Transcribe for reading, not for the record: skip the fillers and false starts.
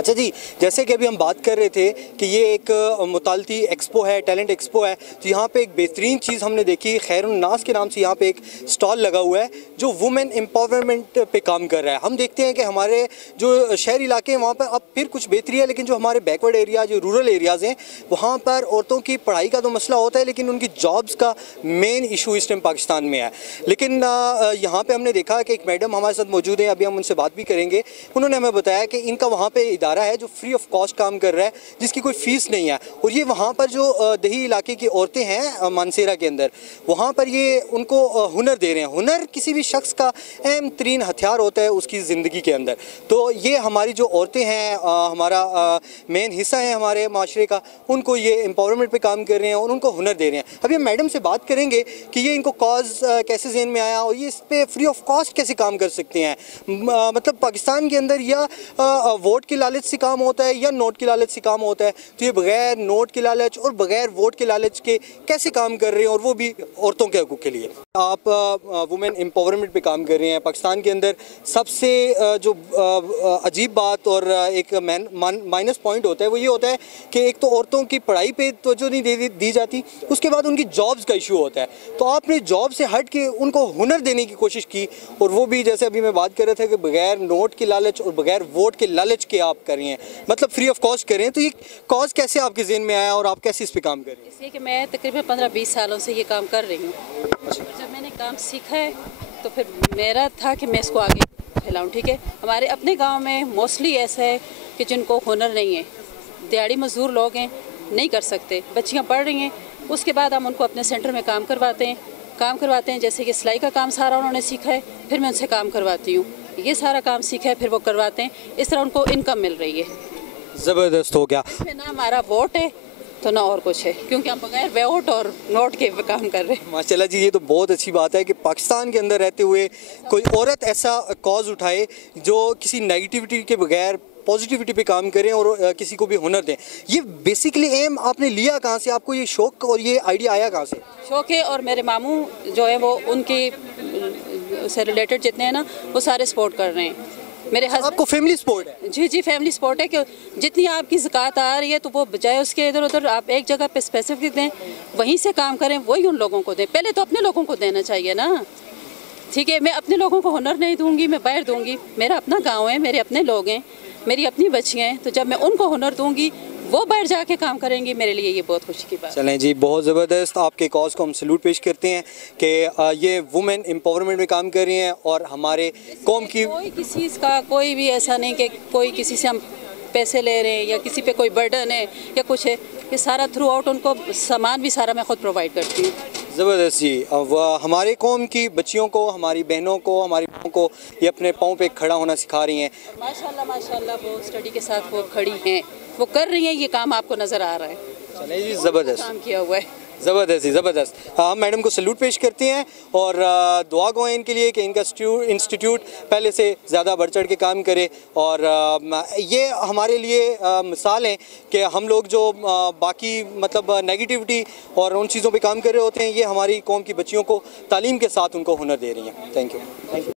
अच्छा जी, जैसे कि अभी हम बात कर रहे थे कि ये एक मुतालती एक्सपो है, टैलेंट एक्सपो है, तो यहाँ पे एक बेहतरीन चीज़ हमने देखी। खैरुन्नास के नाम से यहाँ पे एक स्टॉल लगा हुआ है जो वुमेन एम्पावरमेंट पे काम कर रहा है। हम देखते हैं कि हमारे जो शहरी इलाके हैं वहाँ पर अब फिर कुछ बेहतरी है, लेकिन जो हमारे बैकवर्ड एरिया, जो रूरल एरियाज़ हैं, वहाँ पर औरतों की पढ़ाई का तो मसला होता है, लेकिन उनकी जॉब्स का मेन इशू इस टाइम पाकिस्तान में है। लेकिन यहाँ पर हमने देखा कि एक मैडम हमारे साथ मौजूद हैं, अभी हम उनसे बात भी करेंगे। उन्होंने हमें बताया कि इनका वहाँ पर इदारा है जो फ्री ऑफ कॉस्ट काम कर रहा है, जिसकी कोई फ़ीस नहीं है। और ये वहाँ पर जो दही इलाके की औरतें हैं मानसेरा के अंदर, वहाँ पर ये उनको हुनर दे रहे हैं। हुनर किसी भी शख्स का अहम तरीन हथियार होता है उसकी ज़िंदगी के अंदर। तो ये हमारी जो औरतें हैं, हमारा मेन हिस्सा है हमारे माशरे का, उनको ये एम्पावरमेंट पे काम कर रहे हैं और उनको हुनर दे रहे हैं। अभी हम मैडम से बात करेंगे कि ये इनको कॉज कैसे ज़हन में आया और ये इस पर फ्री ऑफ कॉस्ट कैसे काम कर सकते हैं। मतलब पाकिस्तान के अंदर या वोट की लालच से काम होता है या नोट की लालच से काम होता है, तो ये बगैर नोट की लालच और बगैर वोट के लालच के कैसे काम कर रहे हैं, और वो भी औरतों के हकूक़ के लिए। आप वुमेन एम्पावरमेंट पे काम कर रहे हैं। पाकिस्तान के अंदर सबसे जो अजीब बात और एक माइनस पॉइंट होता है वो ये होता है कि एक तो औरतों की पढ़ाई पे तवज्जो नहीं दी जाती, उसके बाद उनकी जॉब्स का इशू होता है। तो आपने जॉब से हट के उनको हुनर देने की कोशिश की, और वो भी जैसे अभी मैं बात कर रहा था कि बगैर नोट की लालच और बगैर वोट के लालच के आप कर रहे हैं, मतलब फ्री ऑफ कॉस्ट कर रहे हैं। तो ये कॉज कैसे आपके ज़हन में आया और आप कैसे इस पे काम कर रहे हैं? इसलिए कि मैं तकरीबन 15-20 सालों से ये काम कर रही हूँ। जब मैंने काम सीखा है तो फिर मेरा था कि मैं इसको आगे फैलाऊँ। ठीक है, हमारे अपने गांव में मोस्टली ऐसा है कि जिनको हुनर नहीं है, दिहाड़ी मजदूर लोग हैं, नहीं कर सकते। बच्चियाँ पढ़ रही हैं, उसके बाद हम उनको अपने सेंटर में काम करवाते हैं। जैसे कि सिलाई का काम सारा उन्होंने सीखा है, फिर मैं उनसे काम करवाती हूँ। ये सारा काम सीखा है, फिर वो करवाते हैं। इस तरह उनको इनकम मिल रही है। ज़बरदस्त हो गया। ना हमारा वोट है तो ना और कुछ है, क्योंकि हम बगैर वोट और नोट के काम कर रहे हैं। माशाल्लाह जी, ये तो बहुत अच्छी बात है कि पाकिस्तान के अंदर रहते हुए कोई औरत ऐसा कॉज उठाए जो किसी नेगेटिविटी के बगैर पॉजिटिविटी पे काम करें और किसी को भी हुनर दें। ये बेसिकली एम आपने लिया कहाँ से, आपको ये शौक और ये आइडिया आया कहाँ से? शौक है, और मेरे मामू जो है वो उनके से रिलेटेड जितने हैं ना, वो सारे सपोर्ट कर रहे हैं। मेरे हस्बैंड, आपको फैमिली सपोर्ट है? जी, फैमिली सपोर्ट है कि जितनी आपकी ज़कात आ रही है तो वो बजाय उसके इधर उधर आप एक जगह पे स्पेसिफिक दें, वहीं से काम करें, वही उन लोगों को दें। पहले तो अपने लोगों को देना चाहिए ना। ठीक है, मैं अपने लोगों को हुनर नहीं दूंगी, मैं बाहर दूंगी। मेरा अपना गांव है, मेरे अपने लोग हैं, मेरी अपनी बच्चियाँ हैं, तो जब मैं उनको हुनर दूंगी वो बाहर जाके काम करेंगी, मेरे लिए ये बहुत खुशी की बात। चलें जी, बहुत ज़बरदस्त। आपके कॉज को हम सैल्यूट पेश करते हैं कि ये वुमेन एम्पावरमेंट में काम कर रही हैं और हमारे कौम की कोई किसी का कोई भी ऐसा नहीं कि कोई किसी से हम पैसे ले रहे हैं या किसी पे कोई बर्डन है या कुछ है। ये सारा थ्रू आउट उनको सामान भी सारा मैं खुद प्रोवाइड करती हूँ। ज़बरदस्त जी। अब हमारे कौम की बच्चियों को, हमारी बहनों को, हमारी माओं को ये अपने पाँव पे खड़ा होना सिखा रही हैं। माशाल्लाह वो स्टडी के साथ वो खड़ी हैं, वो कर रही हैं। ये काम आपको नज़र आ रहा है। चलें जी, ज़बरदस्त काम किया हुआ है। ज़बरदस्त जी, ज़बरदस्त। हम मैडम को सैल्यूट पेश करते हैं और दुआ गो इनके लिए कि इनका इंस्टीट्यूट पहले से ज़्यादा बढ़ चढ़ के काम करे। और ये हमारे लिए मिसाल हैं कि हम लोग जो बाकी मतलब नेगेटिविटी और उन चीज़ों पे काम कर रहे होते हैं, ये हमारी कौम की बच्चियों को तालीम के साथ उनको हुनर दे रही हैं। Thank you.